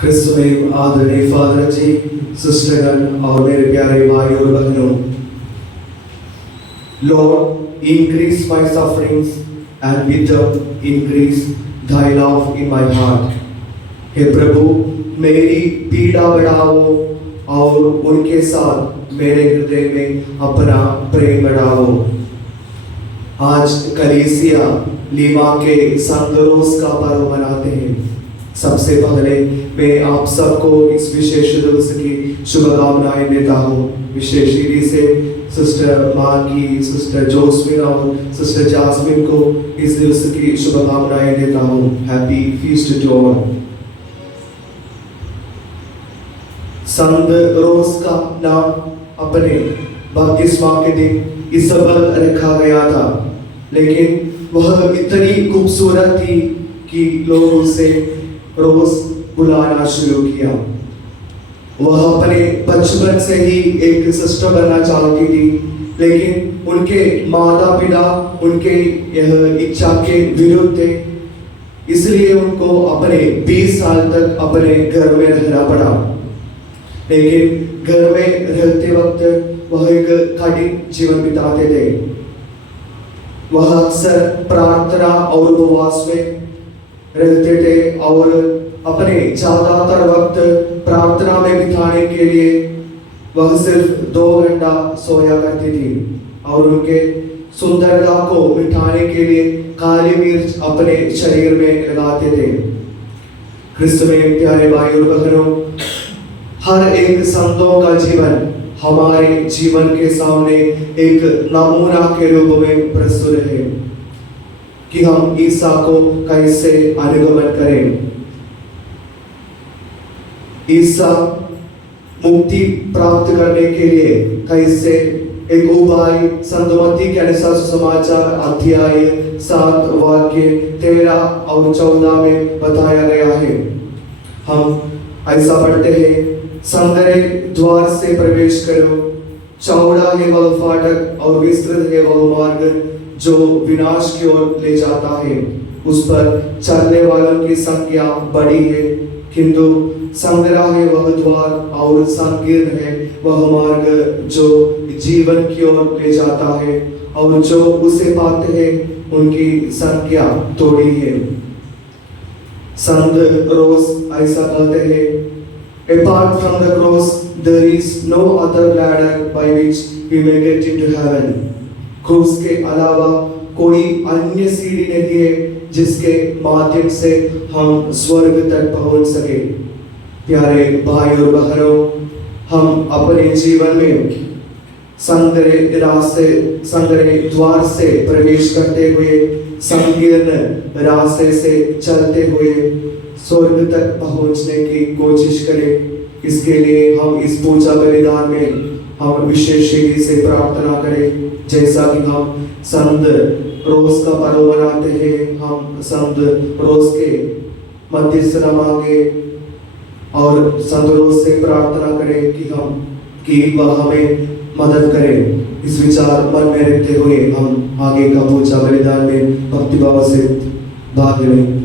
क्रिस्त में आदरणीय फादर जी, सिस्टरगण और मेरे प्यारे भाई और बहनों, Lord, increase my sufferings and with them increase thy love in my heart. हे प्रभु, मेरी पीड़ा बढ़ाओ और उनके साथ मेरे हृदय में अपना प्रेम बढ़ाओ। आज कलीसिया लीमा के संतरोस का पर्व मनाते हैं। सबसे पहले मैं आप सबको इस विशेष दिवस की शुभकामनाएं देता हूँ। विशेष रीति से सिस्टर मार्की, सिस्टर जोस्मिन और सिस्टर जास्मिन को इस दिवस की शुभकामनाएं देता हूँ। Happy feast to all. संत रोज का नाम अपने बपतिस्मा के दिन इसाबेल रखा गया था, लेकिन वह इतनी खूबसूरत थी कि लोग उसे रोज बुलाना शुरू किया। वह अपने बचपन से ही एक सिस्टर बनना चाहती थी, लेकिन उनके माता पिता उनके यह इच्छा के विरुद्ध थे, इसलिए उनको अपने 20 साल तक अपने घर में रहना पड़ा। लेकिन घर में रहते वक्त वह एक कठिन जीवन बिताते थे। वह अक्सर प्रार्थना और उपवास में रहते थे और अपने ज्यादातर वक्त प्रार्थना में बिताने के लिए वह सिर्फ 2 घंटा सोया करती थी और उनके सुंदरता को मिटाने के लिए काली मिर्च अपने शरीर में लगाते थे। क्रिस्त में प्यारे भाई और बहनों, हर एक संतों का जीवन हमारे जीवन के सामने एक नमूना के रूप में प्रस्तुत है कि हम ईसा को कैसे अनुगमन करें। ईसा मुक्ति प्राप्त करने के लिए कैसे एक उपाय संत मत्ती के अनुसार सुसमाचार अध्याय 7 वाक्य 13 और 14 में बताया गया है। हम ऐसा पढ़ते हैं, संगरे द्वार से प्रवेश करो, चौड़ा है वह फाटक और विस्तृत है वह मार्ग जो विनाश की ओर ले जाता है, उस पर चलने वालों की संख्या बड़ी है, किंतु संगरा है वह द्वार और संकीर्ण है वह मार्ग जो जीवन की ओर ले जाता है, और जो उसे पाते हैं उनकी संख्या थोड़ी है। संत रोज ऐसा कहते हैं, apart from the cross there is no other ladder by which we may get into heaven. क्रूस के अलावा कोई अन्य सीढ़ी नहीं है जिसके माध्यम से हम स्वर्ग तक पहुंच सके। प्यारे भाई और बहनों, हम अपने जीवन में संगरे द्वार से प्रवेश करते हुए संकीर्ण रास्ते से चलते हुए स्वर्ग तक पहुंचने की कोशिश करें। इसके लिए हम इस पूजा बलिदान में हम विशेष रीति से प्रार्थना करें। जैसा कि हम संत रोज का पर्व मनाते हैं, हम संत रोज के मध्यस्थता मांगे और संत रोज से प्रार्थना करें कि वह हमें मदद करें। इस विचार मन में रखते हुए हम आगे का पूजा बलिदान में भक्ति भाव से भाग लें।